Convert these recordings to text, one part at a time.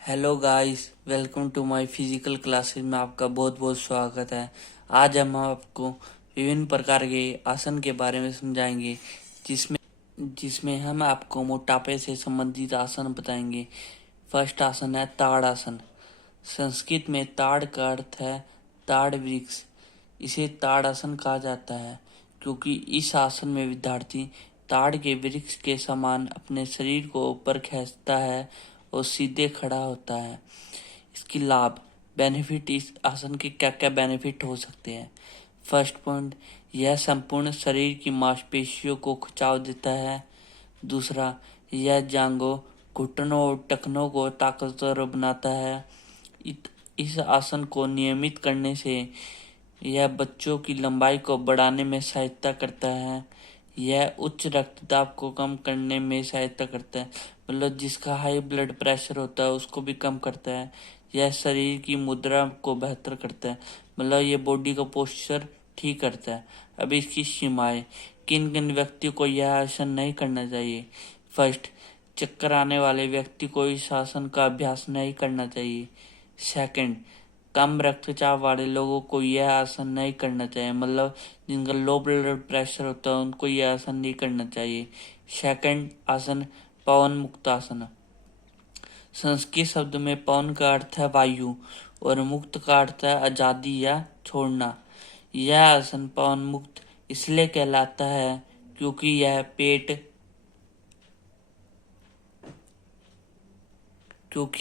Hello guys, welcome to my physical classes में आपका बहुत बहुत स्वागत है। आज हम आपको विभिन्न प्रकार के आसन के बारे में समझाएंगे, जिसमें जिसमें हम आपको मोटापे से संबंधित आसन बताएंगे। फर्स्ट आसन है ताड़ आसन। संस्कृत में ताड़ का अर्थ है ताड़ वृक्ष। इसे ताड़ आसन कहा जाता है क्योंकि इस आसन में विद्यार्थी ताड़ के वृक्ष के समान अपने शरीर को ऊपर खींचता है और सीधे खड़ा होता है। इसकी लाभ बेनिफिट, इस आसन के क्या क्या बेनिफिट हो सकते हैं। फर्स्ट पॉइंट, यह संपूर्ण शरीर की मांसपेशियों को खिंचाव देता है। दूसरा, यह जांघों, घुटनों और टखनों को ताकतवर बनाता है। इस आसन को नियमित करने से यह बच्चों की लंबाई को बढ़ाने में सहायता करता है। यह उच्च रक्तचाप को कम करने में सहायता करता है, मतलब जिसका हाई ब्लड प्रेशर होता है उसको भी कम करता है। यह शरीर की मुद्रा को बेहतर करता है, मतलब ये बॉडी का पोस्चर ठीक करता है। अब इसकी सीमाएं, किन किन व्यक्तियों को यह आसन नहीं करना चाहिए। फर्स्ट, चक्कर आने वाले व्यक्ति को इस आसन का अभ्यास नहीं करना चाहिए। सेकंड, कम रक्तचाप वाले लोगों को यह आसन नहीं करना चाहिए, मतलब जिनका लो ब्लड प्रेशर होता है उनको यह आसन नहीं करना चाहिए। सेकंड आसन, पवन मुक्त आसन। संस्कृत शब्द में पवन का अर्थ है वायु और मुक्त का अर्थ है आजादी या छोड़ना। यह आसन पवन मुक्त इसलिए कहलाता है क्योंकि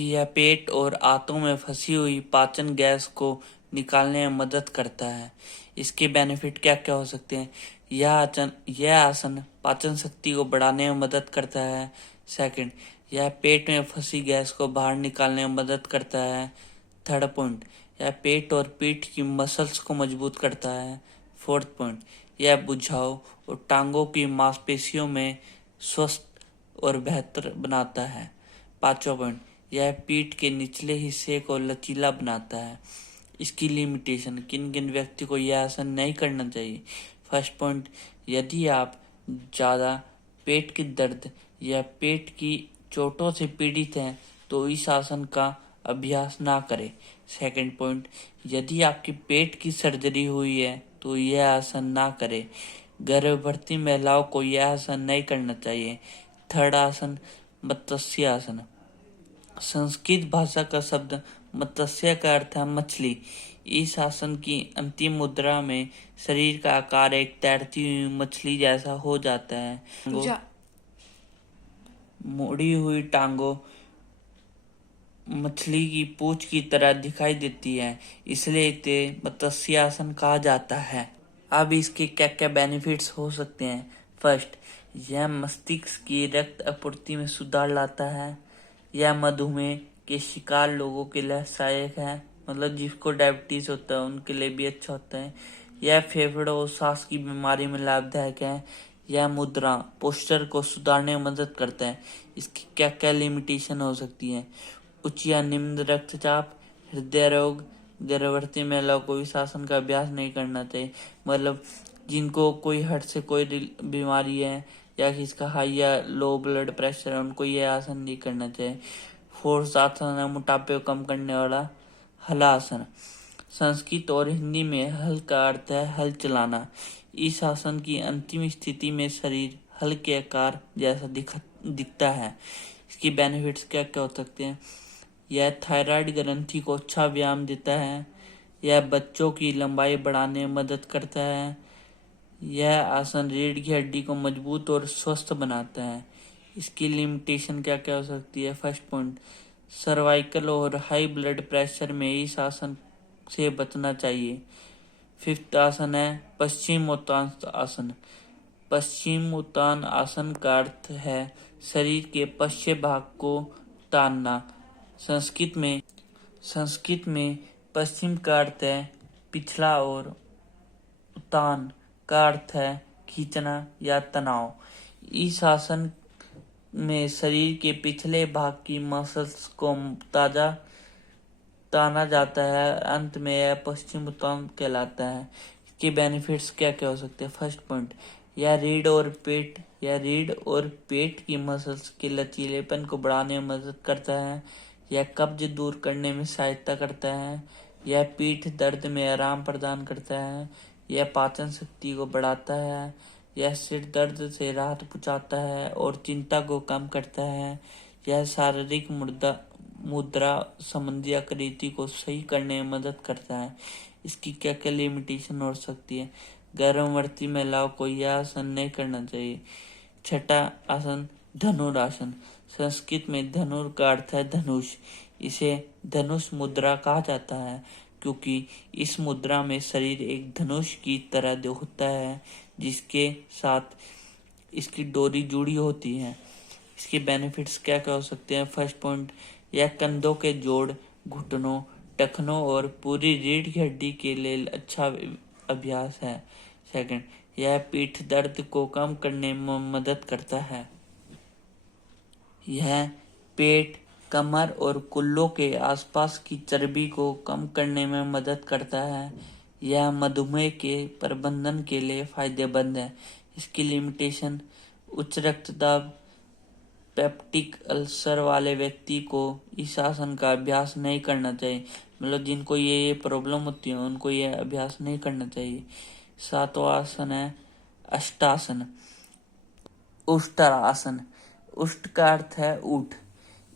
यह पेट और आंतों में फंसी हुई पाचन गैस को निकालने में मदद करता है। इसके बेनिफिट क्या क्या हो सकते हैं। यह आसन पाचन शक्ति को बढ़ाने में मदद करता है। सेकंड, यह पेट में फंसी गैस को बाहर निकालने में मदद करता है। थर्ड पॉइंट, यह पेट और पीठ की मसल्स को मजबूत करता है। फोर्थ पॉइंट, यह भुजाओं और टांगों की मांसपेशियों में स्वस्थ और बेहतर बनाता है। पांचवा पॉइंट, यह पीठ के निचले हिस्से को लचीला बनाता है। इसकी लिमिटेशन, किन किन व्यक्ति को यह आसन नहीं करना चाहिए। फर्स्ट पॉइंट, यदि आप ज़्यादा पेट की दर्द या पेट की चोटों से पीड़ित हैं तो इस आसन का अभ्यास ना करें। सेकंड पॉइंट, यदि आपकी पेट की सर्जरी हुई है तो यह आसन ना करें। गर्भवती महिलाओं को यह आसन नहीं करना चाहिए। थर्ड आसन, मत्स्य आसन। संस्कृत भाषा का शब्द मत्स्य का अर्थ है मछली। इस आसन की अंतिम मुद्रा में शरीर का आकार एक तैरती हुई मछली जैसा हो जाता है। मुड़ी हुई टांगों मछली की पूंछ की तरह दिखाई देती है, इसलिए इसे मत्स्य आसन कहा जाता है। अब इसके क्या क्या बेनिफिट्स हो सकते हैं। फर्स्ट, यह मस्तिष्क की रक्त आपूर्ति में सुधार लाता है। यह मधुमेह के शिकार लोगों के लिए सहायक है, मतलब जिसको डायबिटीज होता है उनके लिए भी अच्छा होता है। यह फेफड़ों और सांस की बीमारी में लाभदायक है। यह मुद्रा पोस्चर को सुधारने में मदद करता है। इसकी क्या क्या लिमिटेशन हो सकती है। उच्च या निम्न रक्तचाप, हृदय रोग, गर्भवती महिलाओं को इस आसन का अभ्यास नहीं करना चाहिए, मतलब जिनको कोई हार्ट से कोई बीमारी है या किसका हाई या लो ब्लड प्रेशर है उनको यह आसन नहीं करना चाहिए। फोर्थ आसन है मोटापे को कम करने वाला हलासन। संस्कृत और हिंदी में हल का अर्थ है हल चलाना। इस आसन की अंतिम स्थिति में शरीर हल के आकार जैसा दिखता है। इसकी बेनिफिट्स क्या क्या हो सकते हैं। यह थायराइड ग्रंथि को अच्छा व्यायाम देता है। यह बच्चों की लंबाई बढ़ाने में मदद करता है। यह आसन रीढ़ की हड्डी को मजबूत और स्वस्थ बनाता है। इसकी लिमिटेशन क्या क्या हो सकती है। फर्स्ट पॉइंट, सर्वाइकल और हाई ब्लड प्रेशर में इस आसन से बचना चाहिए। फिफ्थ आसन है पश्चिम उत्तान आसन। पश्चिम उत्तान आसन का अर्थ है शरीर के पश्चिम भाग को तानना। संस्कृत में पश्चिम का अर्थ है पिछला और उत्तान का अर्थ है खींचना या तनाव। इस आसन में शरीर के पिछले भाग की मसल्स को ताना जाता है। अंत में यह पश्चिम उत्तान कहलाता है। इसके बेनिफिट्स क्या क्या हो सकते हैं। फर्स्ट पॉइंट, यह रीढ़ और पेट की मसल्स के लचीलेपन को बढ़ाने में मदद करता है। यह कब्ज दूर करने में सहायता करता है। यह पीठ दर्द में आराम प्रदान करता है। यह पाचन शक्ति को बढ़ाता है। यह सिर दर्द से राहत पहुंचाता है और चिंता को कम करता है। यह शारीरिक मुद्रा संबंधी आकृति को सही करने में मदद करता है। इसकी क्या क्या लिमिटेशन हो सकती है? गर्भवती महिलाओं को यह आसन नहीं करना चाहिए। छठा आसन धनुरासन। संस्कृत में धनुर का अर्थ है धनुष। इसे धनुष मुद्रा कहा जाता है क्योंकि इस मुद्रा में शरीर एक धनुष की तरह होता है जिसके साथ इसकी डोरी जुड़ी होती है। इसके बेनिफिट्स क्या क्या हो सकते हैं? फर्स्ट पॉइंट, यह कंधों के जोड़, घुटनों, टखनों और पूरी रीढ़ की हड्डी के लिए अच्छा अभ्यास है। सेकंड, यह पीठ दर्द को कम करने में मदद करता है। यह पेट, कमर और कुल्लों के आसपास की चर्बी को कम करने में मदद करता है। यह मधुमेह के प्रबंधन के लिए फायदेमंद है। इसकी लिमिटेशन, उच्च रक्तदाब, पेप्टिक अल्सर वाले व्यक्ति को इस आसन का अभ्यास नहीं करना चाहिए। मतलब जिनको ये प्रॉब्लम होती है उनको ये अभ्यास नहीं करना चाहिए। सातवां आसन है अष्टासन। उष्ट्रासन। उष्ट का अर्थ है ऊंट।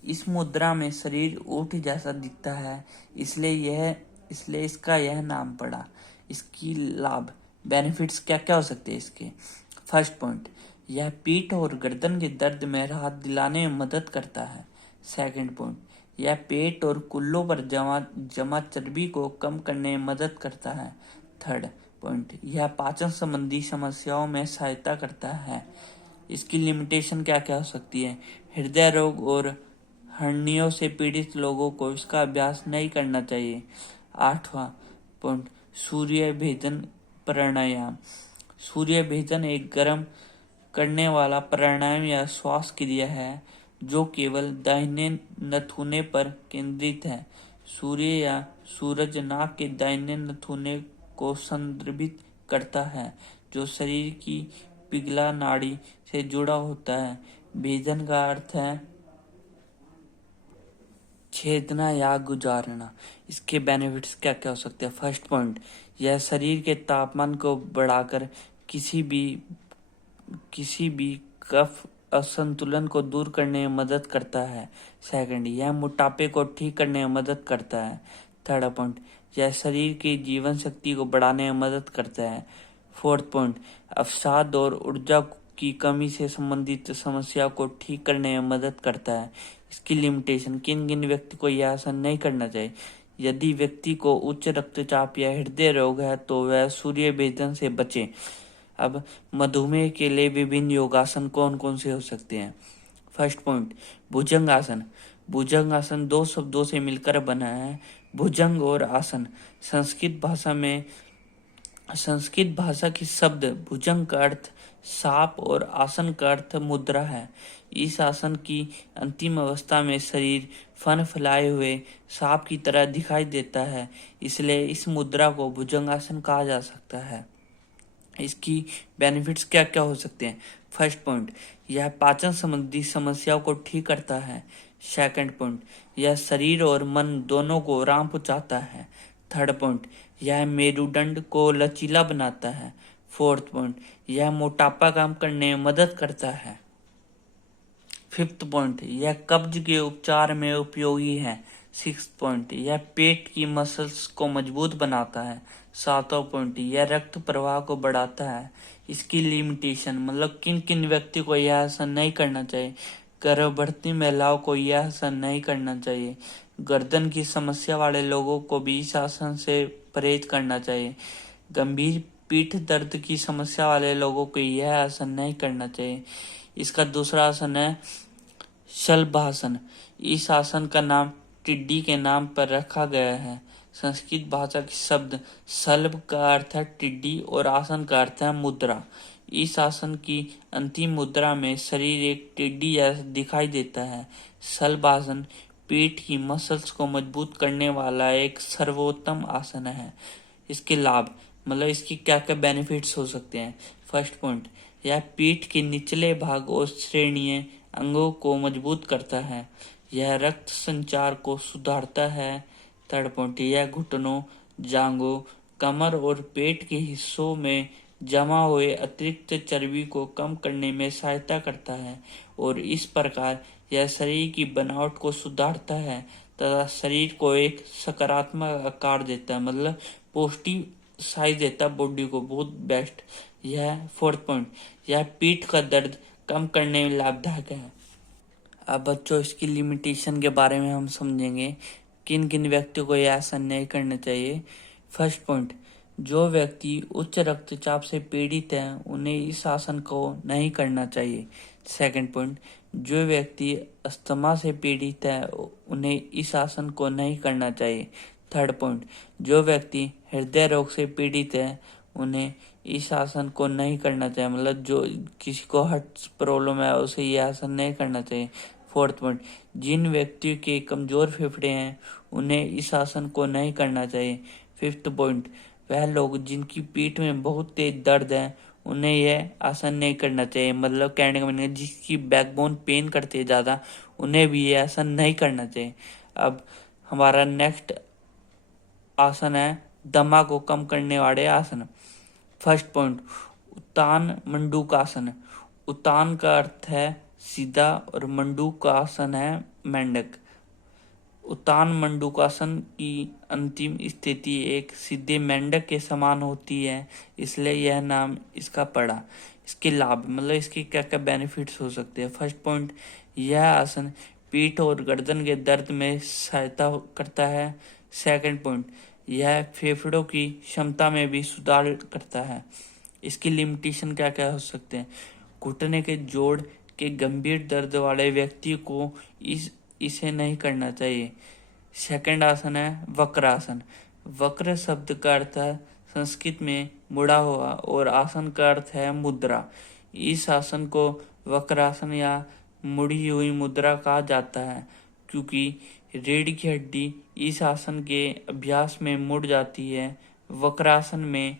इस मुद्रा में शरीर ऊंट जैसा दिखता है, इसलिए इसका यह नाम पड़ा। इसकी लाभ, बेनिफिट्स क्या क्या हो सकते हैं इसके? फर्स्ट पॉइंट, यह पीठ और गर्दन के दर्द में राहत दिलाने में मदद करता है। सेकंड पॉइंट, यह पेट और कुल्लों पर जमा चर्बी को कम करने में मदद करता है। थर्ड पॉइंट, यह पाचन संबंधी समस्याओं में सहायता करता है। इसकी लिमिटेशन क्या क्या हो सकती है? हृदय रोग और हर्नियों से पीड़ित लोगों को इसका अभ्यास नहीं करना चाहिए। आठवां पॉइंट, सूर्य भेदन प्राणायाम। सूर्य भेदन एक गर्म करने वाला प्राणायाम या श्वास क्रिया है जो केवल दाहिने नथुने पर केंद्रित है। सूर्य या सूरज नाक के दाहिने नथुने को संदर्भित करता है जो शरीर की पिघला नाड़ी से जुड़ा होता है। भेदन का अर्थ है छेदना या गुजारना। इसके बेनिफिट्स क्या क्या हो सकते हैं? फर्स्ट पॉइंट, यह शरीर के तापमान को बढ़ाकर किसी भी कफ असंतुलन को दूर करने में मदद करता है। सेकंड, यह मोटापे को ठीक करने में मदद करता है। थर्ड पॉइंट, यह शरीर की जीवन शक्ति को बढ़ाने में मदद करता है। फोर्थ पॉइंट, अवसाद और ऊर्जा की कमी से संबंधित समस्या को ठीक करने में मदद करता है। इसकी लिमिटेशन, किन किन व्यक्ति को यह आसन नहीं करना चाहिए? यदि व्यक्ति को उच्च रक्तचाप या हृदय रोग है तो वह सूर्य भेदन से बचे। अब मधुमेह के लिए विभिन्न योगासन कौन कौन से हो सकते हैं? फर्स्ट पॉइंट, भुजंग आसन। भुजंग आसन दो शब्दों से मिलकर बना है, भुजंग और आसन। संस्कृत भाषा की शब्द भुजंग का अर्थ सांप और आसन का अर्थ मुद्रा है। इस आसन की अंतिम अवस्था में शरीर फन फैलाए हुए सांप की तरह दिखाई देता है, इसलिए इस मुद्रा को भुजंगासन कहा जा सकता है। इसकी बेनिफिट्स क्या क्या हो सकते हैं? फर्स्ट पॉइंट, यह पाचन संबंधी समस्याओं को ठीक करता है। सेकंड पॉइंट, यह शरीर और मन दोनों को आराम पहुंचाता है। थर्ड पॉइंट, यह मेरुदंड को लचीला बनाता है। फोर्थ पॉइंट, यह मोटापा कम करने में मदद करता है। फिफ्थ पॉइंट, यह कब्ज के उपचार में उपयोगी है। सिक्स पॉइंट, यह पेट की मसल्स को मजबूत बनाता है। सातवां पॉइंट, यह रक्त प्रवाह को बढ़ाता है। इसकी लिमिटेशन, मतलब किन किन व्यक्ति को यह आसन नहीं करना चाहिए? गर्भवती महिलाओं को यह आसन नहीं करना चाहिए। गर्दन की समस्या वाले लोगों को भी इस आसन से परहेज करना चाहिए। गंभीर पीठ दर्द की समस्या वाले लोगों को यह आसन नहीं करना चाहिए। इसका दूसरा आसन है शलभासन। इस आसन का नाम टिड्डी के नाम पर रखा गया है। संस्कृत भाषा के शब्द शल्भ का अर्थ है टिड्डी और आसन का अर्थ है मुद्रा। इस आसन की अंतिम मुद्रा में शरीर एक टिड्डी जैसा दिखाई देता है। शल्भासन पीठ की मसल्स को मजबूत करने वाला एक सर्वोत्तम आसन है। इसके लाभ, मतलब इसकी क्या क्या बेनिफिट्स हो सकते हैं? फर्स्ट पॉइंट, यह पीठ के निचले भाग और श्रेणीय अंगों को मजबूत करता है। यह रक्त संचार को सुधारता है। थर्ड पॉइंट, यह घुटनों, जांघों, कमर और पेट के हिस्सों में जमा हुए अतिरिक्त चर्बी को कम करने में सहायता करता है और इस प्रकार यह शरीर की बनावट को सुधारता है तथा शरीर को एक सकारात्मक आकार देता है, मतलब पौष्टिक साइज देता है बॉडी को, बहुत बेस्ट। यह फोर्थ पॉइंट, यह पीठ का दर्द कम करने में लाभदायक है। अब बच्चों इसकी लिमिटेशन के बारे में हम समझेंगे, किन किन व्यक्तियों को यह आसन नहीं करना चाहिए। फर्स्ट पॉइंट, जो व्यक्ति उच्च रक्तचाप से पीड़ित है उन्हें इस आसन को नहीं करना चाहिए। सेकंड पॉइंट, जो व्यक्ति अस्थमा से पीड़ित है उन्हें इस आसन को नहीं करना चाहिए। थर्ड पॉइंट, जो व्यक्ति हृदय रोग से पीड़ित है उन्हें इस आसन को नहीं करना चाहिए, मतलब जो किसी को हार्ट प्रॉब्लम है उसे यह आसन नहीं करना चाहिए। फोर्थ पॉइंट, जिन व्यक्तियों के कमजोर फेफड़े हैं उन्हें इस आसन को नहीं करना चाहिए। फिफ्थ पॉइंट, वह लोग जिनकी पीठ में बहुत तेज दर्द है उन्हें यह आसन नहीं करना चाहिए, मतलब कहने का मतलब जिसकी बैकबोन पेन करती है ज़्यादा उन्हें भी यह आसन नहीं करना चाहिए। अब हमारा नेक्स्ट आसन है दमा को कम करने वाले आसन। फर्स्ट पॉइंट, उत्तान मंडूकासन। उत्तान का अर्थ है सीधा और मंडूक का आसन है मेंढक। उत्तान मंडूकासन की अंतिम स्थिति एक सीधे मेंढक के समान होती है, इसलिए यह नाम इसका पड़ा। इसके लाभ, मतलब इसके क्या क्या बेनिफिट्स हो सकते हैं। फर्स्ट पॉइंट, यह आसन पीठ और गर्दन के दर्द में सहायता करता है। सेकंड पॉइंट, यह फेफड़ों की क्षमता में भी सुधार करता है। इसकी लिमिटेशन क्या क्या हो सकते हैं। घुटने के जोड़ के गंभीर दर्द वाले व्यक्ति को इसे नहीं करना चाहिए। सेकंड आसन है वक्रासन। वक्र शब्द का अर्थ है संस्कृत में मुड़ा हुआ और आसन का अर्थ है मुद्रा। इस आसन को वक्रासन या मुड़ी हुई मुद्रा कहा जाता है क्योंकि रीढ़ की हड्डी इस आसन के अभ्यास में मुड़ जाती है। वक्रासन में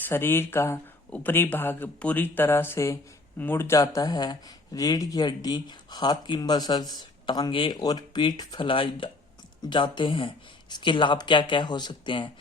शरीर का ऊपरी भाग पूरी तरह से मुड़ जाता है। रीढ़ की हड्डी, हाथ की मसल्स, टांगे और पीठ फैलाए जाते हैं। इसके लाभ क्या क्या हो सकते हैं।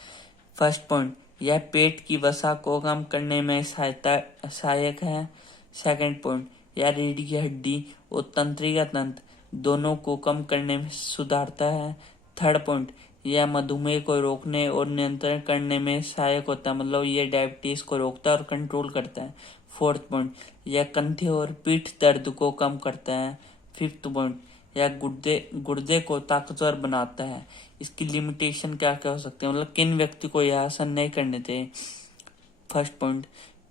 फर्स्ट पॉइंट, यह पेट की वसा को कम करने में सहायक है। सेकंड पॉइंट, यह रीढ़ की हड्डी और तंत्रिका तंत्र दोनों को कम करने में सुधारता है। थर्ड पॉइंट, यह मधुमेह को रोकने और नियंत्रण करने में सहायक होता है, मतलब यह डायबिटीज को रोकता है और कंट्रोल करता है। फोर्थ पॉइंट, यह कंधे और पीठ दर्द को कम करता है। फिफ्थ पॉइंट, यह गुर्दे को ताकतवर बनाता है। इसकी लिमिटेशन क्या क्या हो सकते हैं, मतलब किन व्यक्ति को यह आसन नहीं करने चाहिए। फर्स्ट पॉइंट,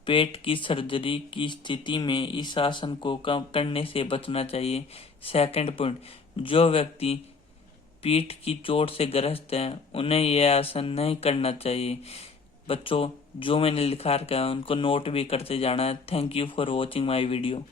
पेट की सर्जरी की स्थिति में इस आसन को कम करने से बचना चाहिए। सेकंड पॉइंट, जो व्यक्ति पीठ की चोट से ग्रस्त हैं उन्हें यह आसन नहीं करना चाहिए। बच्चों जो मैंने लिखा रखा है उनको नोट भी करते जाना है। Thank you for watching my video.